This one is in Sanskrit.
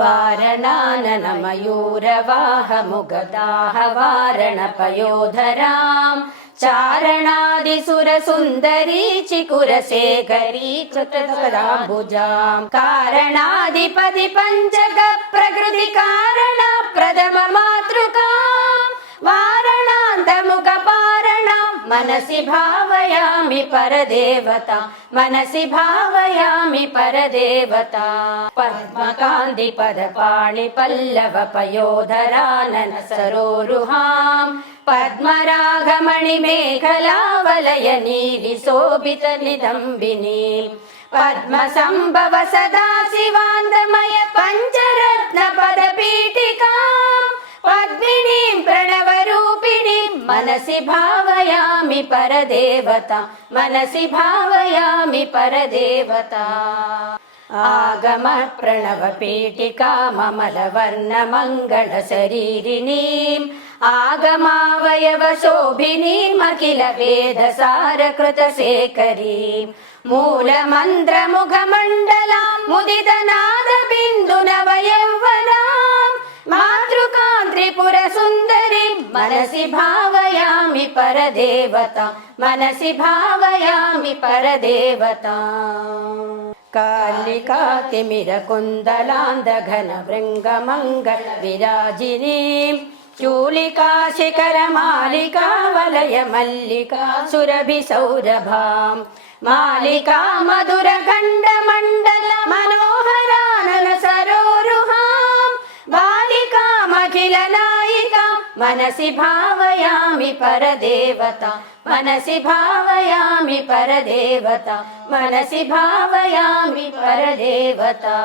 वारणाननमयूरवाहमुगदाः वारणपयोधराम् चारणादिसुरसुन्दरी चिकुरशेखरी कृतकराम्बुजाम् कारणाधिपति पञ्चक प्रकृति कारण प्रथम मातृकाम् वारणान्तमुखपारणाम् मनसि भावयामि परदेवता मनसि भावयामि परदेवता पद्मकान्ति पदपाणि पल्लव पयोधरानन सरोरुहाम् पद्मरागमणि मेखलावलय नीलि शोभित निदम्बिनी पद्मसंभव सदा शिवान्दमय पञ्चरत्न पदपीठिकाम् पद्मिनीं प्रणवरूपिणीं मनसि भावयामि परदेवता मनसि भावयामि परदेवता आगम प्रणव पीठिका ममलवर्ण मङ्गल शरीरिणीम् आगमावयव शोभिनीम् अखिल वेद सार कृत शेखरीम् मूल मन्त्र मुख मण्डलाम् मुदित नाद बिन्दु नव यौवनाम् मातृकां त्रिपुर सुन्दरीं मनसि भावयामि परदेवता मनसि भावयामि परदेवता कालिका तिमिर कुन्दलान्द घन भृङ्ग मङ्गल विराजिनीं चूलिका शिखर मालिका वलय मल्लिका सुरभि सौरभाम् मालिका मधुर गण्ड मण्डल मनोहरानन सरोरुहाम् बालिकामखिल नायिका मनसि भावयामि परदेवता मनसि भावयामि परदेवता मनसि भावयामि परदेवता।